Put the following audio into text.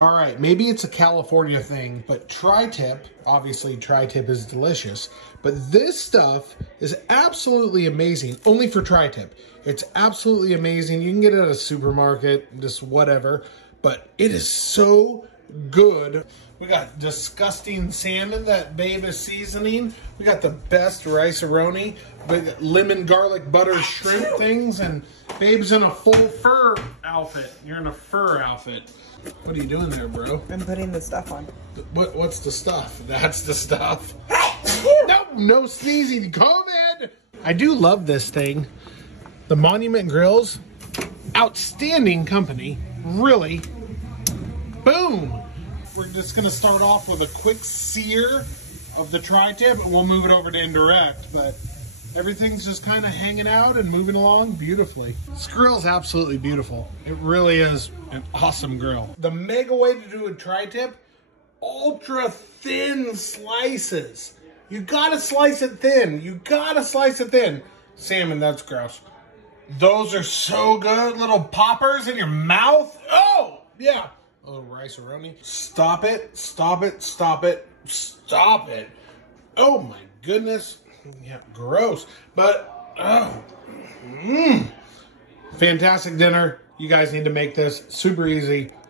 All right, maybe it's a California thing, but tri-tip, obviously tri-tip is delicious, but this stuff is absolutely amazing, only for tri-tip. It's absolutely amazing. You can get it at a supermarket, just whatever, but it is so good. We got disgusting salmon that Babe is seasoning. We got the best rice-a-roni, with lemon garlic butter shrimp things, and Babe's in a full fur outfit. You're in a fur outfit. What are you doing there, bro? I'm putting the stuff on. What's the stuff? That's the stuff. No sneezing, COVID! I do love this thing. The Monument Grills, outstanding company, really. Boom! We're just gonna start off with a quick sear of the tri-tip, and we'll move it over to indirect, but everything's just kind of hanging out and moving along beautifully. This grill's absolutely beautiful. It really is an awesome grill. The mega way to do a tri-tip, ultra thin slices. You gotta slice it thin. You gotta slice it thin. Salmon, that's gross. Those are so good. Little poppers in your mouth. Oh, yeah. A little rice-a-roni. Stop it, stop it, stop it, stop it. Oh my goodness. Yeah, gross. But, fantastic dinner. You guys need to make this super easy.